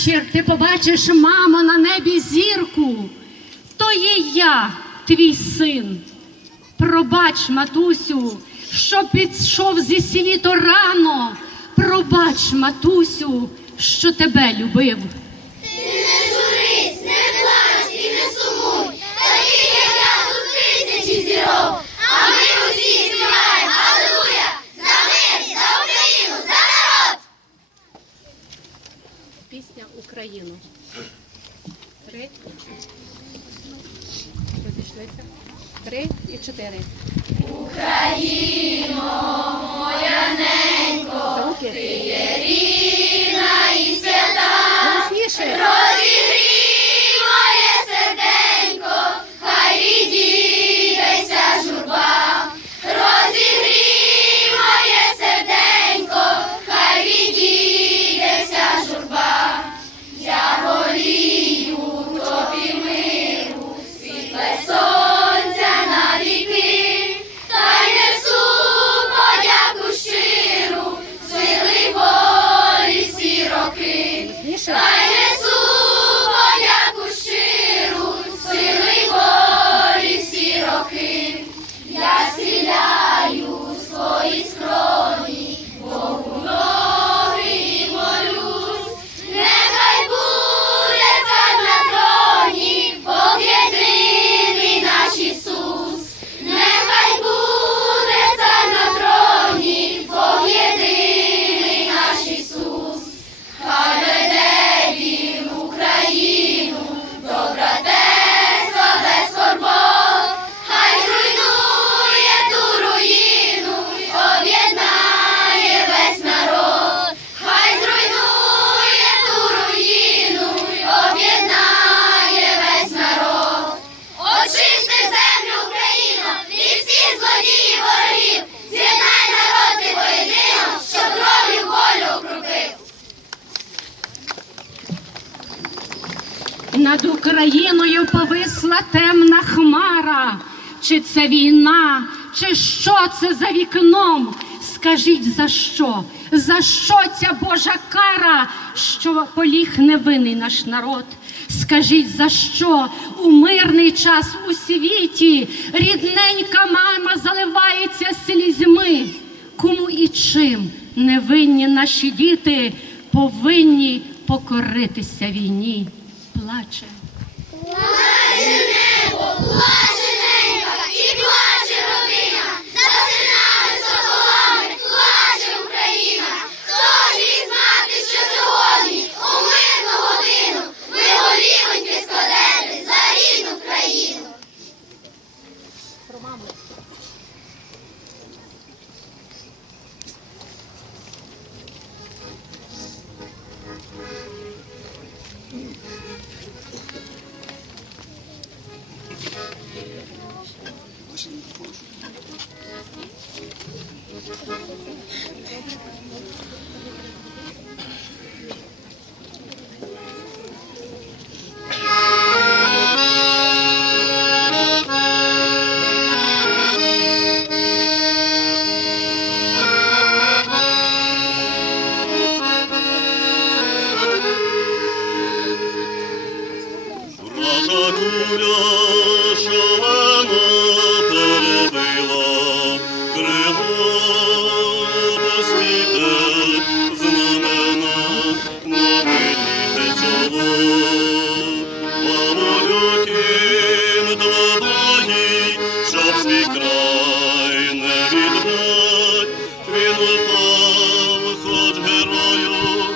вечір ти побачиш, мамо, на небі зірку, то є я, твій син. Пробач, матусю, що підшов зі світу рано. Пробач, матусю, що тебе любив. країну. Три. Розійшлися. Три і чотири. Україно, моя ненько, ти є рідна. Над Україною повисла темна хмара. Чи це війна, чи що це за вікном? Скажіть за що? За що ця Божа кара, що поліг невинний наш народ? Скажіть, за що у мирний час у світі рідненька мама заливається слізьми? Кому і чим невинні наші діти повинні покоритися війні? плаче. Плаче небо, плаче. мною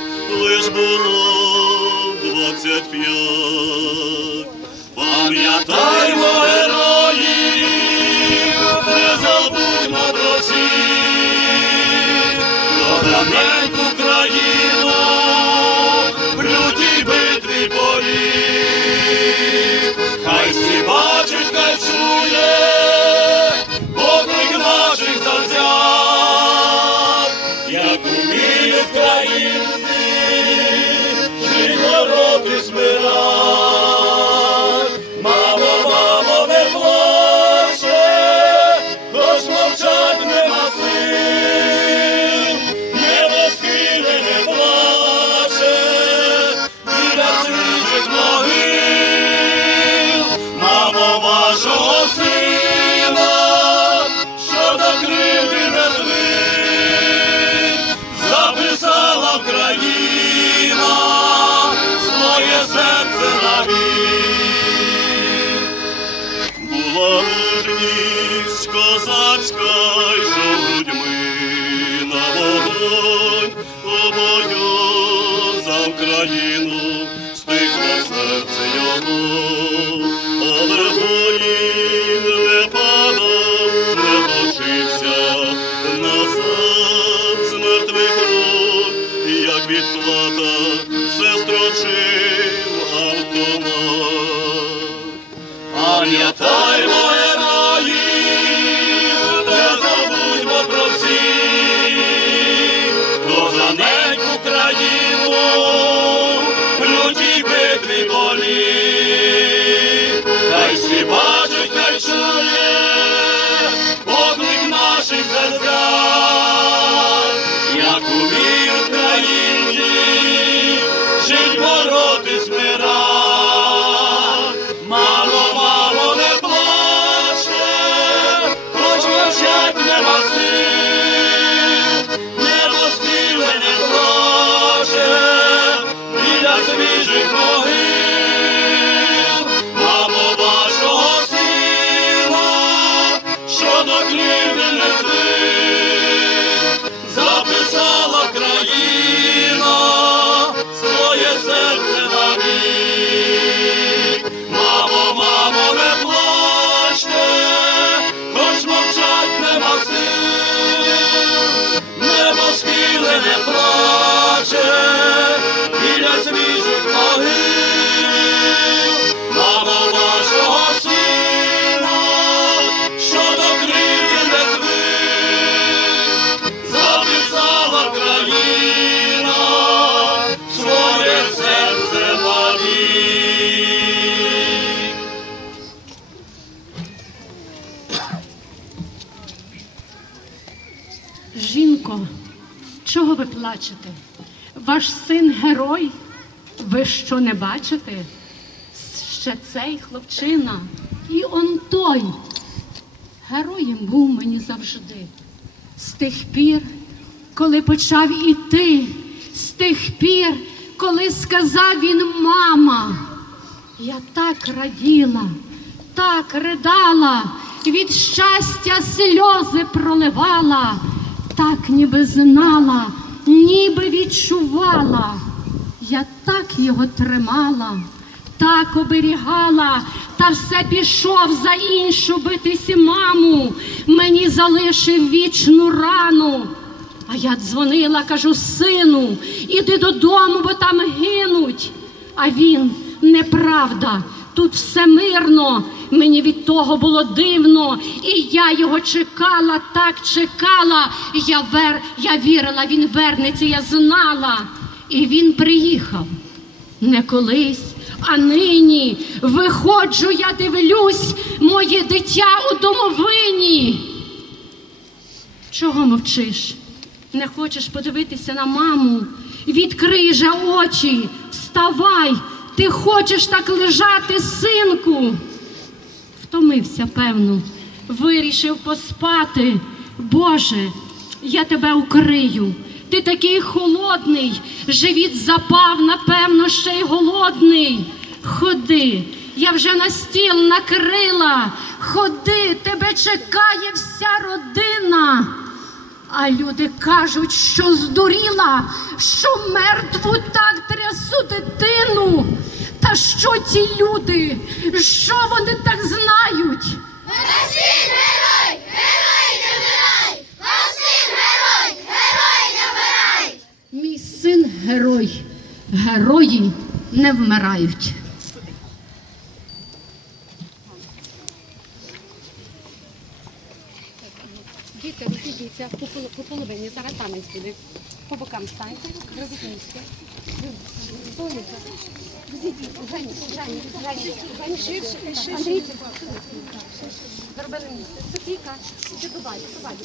лиш було двадцять п'ять. Пам'ятай. Плачете? Ваш син герой? Ви що не бачите? Ще цей хлопчина і он той. Героєм був мені завжди. З тих пір, коли почав іти, з тих пір, коли сказав він мама. Я так раділа, так ридала, від щастя сльози проливала, так ніби знала, ніби відчувала. Я так його тримала, так оберігала, та все пішов за іншу битись маму. Мені залишив вічну рану. А я дзвонила, кажу, сину, іди додому, бо там гинуть. А він неправда, тут все мирно. Мені від того було дивно, і я його чекала, так чекала. Я вер, я вірила, він вернеться, я знала. І він приїхав не колись, а нині. Виходжу, я дивлюсь, моє дитя у домовині. Чого мовчиш? Не хочеш подивитися на маму? Відкрий же очі, вставай, ти хочеш так лежати, синку. Втомився, певно, вирішив поспати. Боже, я тебе укрию. Ти такий холодний, живіт запав, напевно, ще й голодний. Ходи, я вже на стіл накрила. Ходи, тебе чекає вся родина. А люди кажуть, що здуріла, що мертву так трясу дитину. Та що ці люди? Що вони так знають? Син герой, герой не вмирай! Ваш син герой, герой не вмирай! Мій син герой. Герої не вмирають. Діти, розійдіться по, поло- по половині, зараз танець буде. По бокам станьте, розійдіться. Зробили місце. Софійка, іди.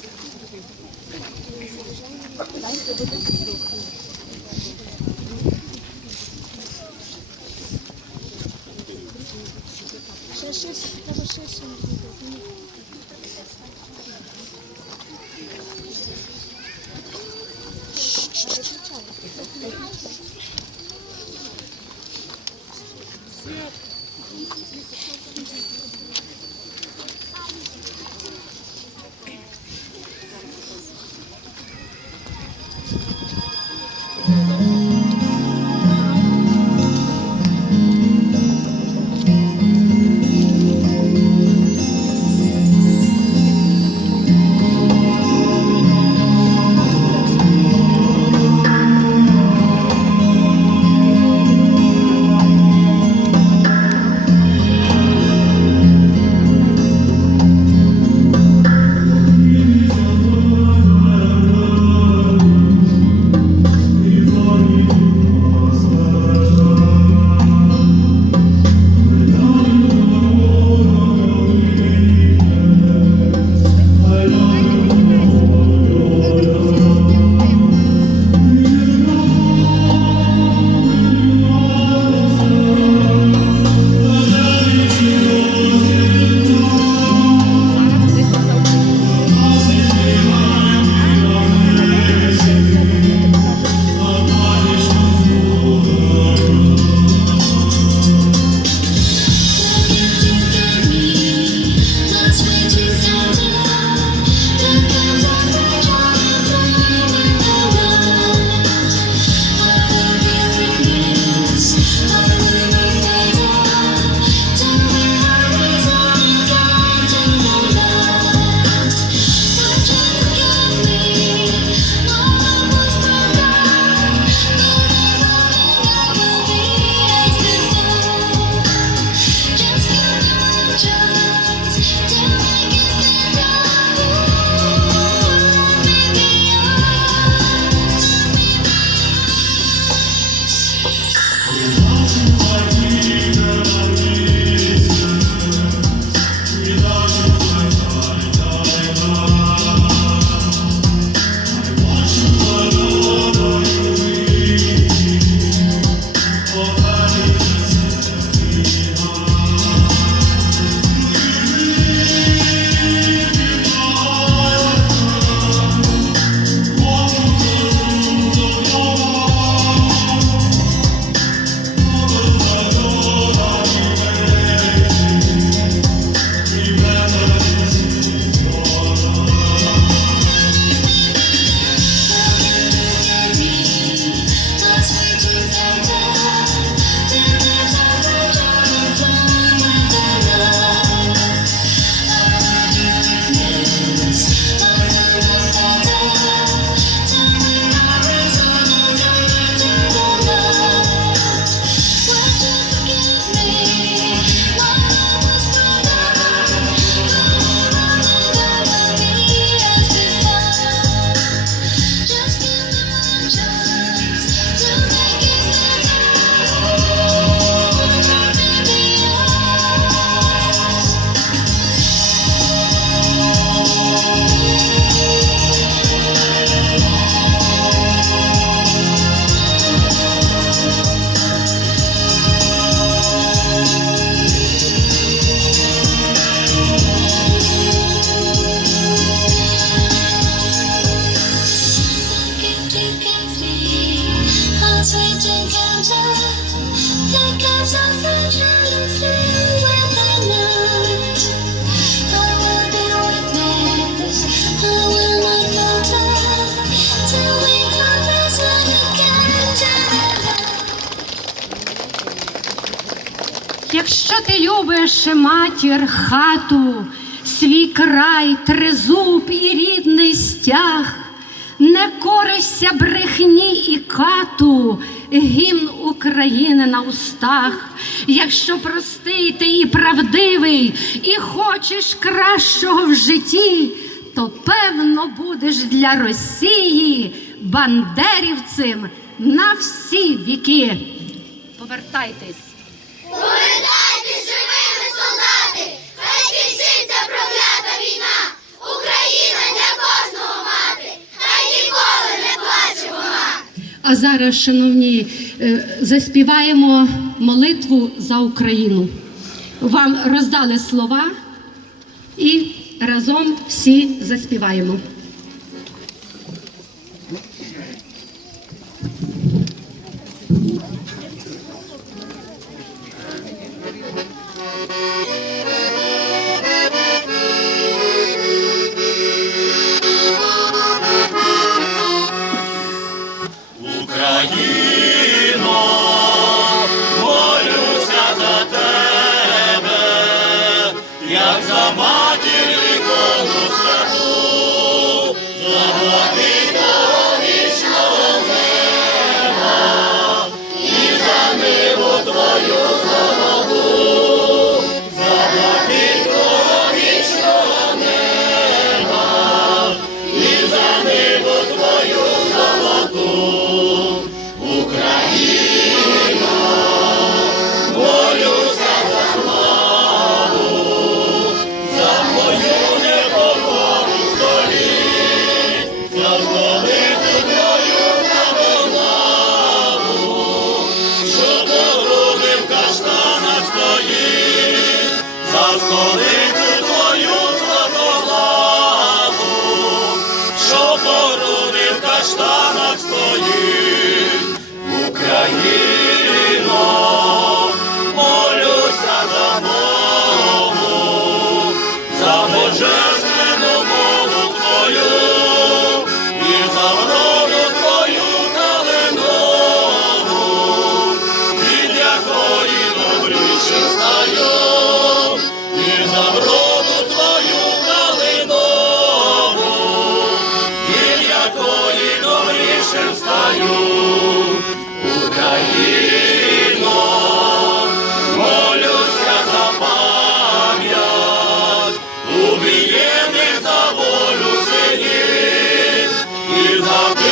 Якщо ти любиш матір хату, свій край, тризуб і рідний стяг, не коришся брехні і кату, гімн України на устах. Якщо простий ти і правдивий, і хочеш кращого в житті, то певно будеш для Росії бандерівцем на всі віки. Повертайтесь проклята війна! Україна для кожного мати! Хай ніколи не плаче вона! А зараз, шановні, е, заспіваємо молитву за Україну. Вам роздали слова і разом всі заспіваємо. Що по груди в каштанах стоїть. Україно, і за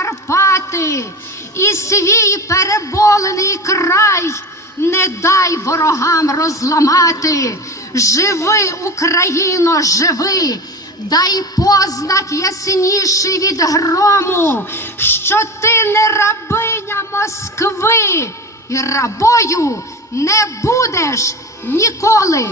Карпати, і свій переболений край, не дай ворогам розламати. Живи, Україно, живи, дай познак ясніший від грому, що ти не рабиня Москви, і рабою не будеш ніколи.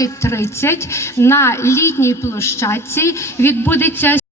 15.30 на літній площадці відбудеться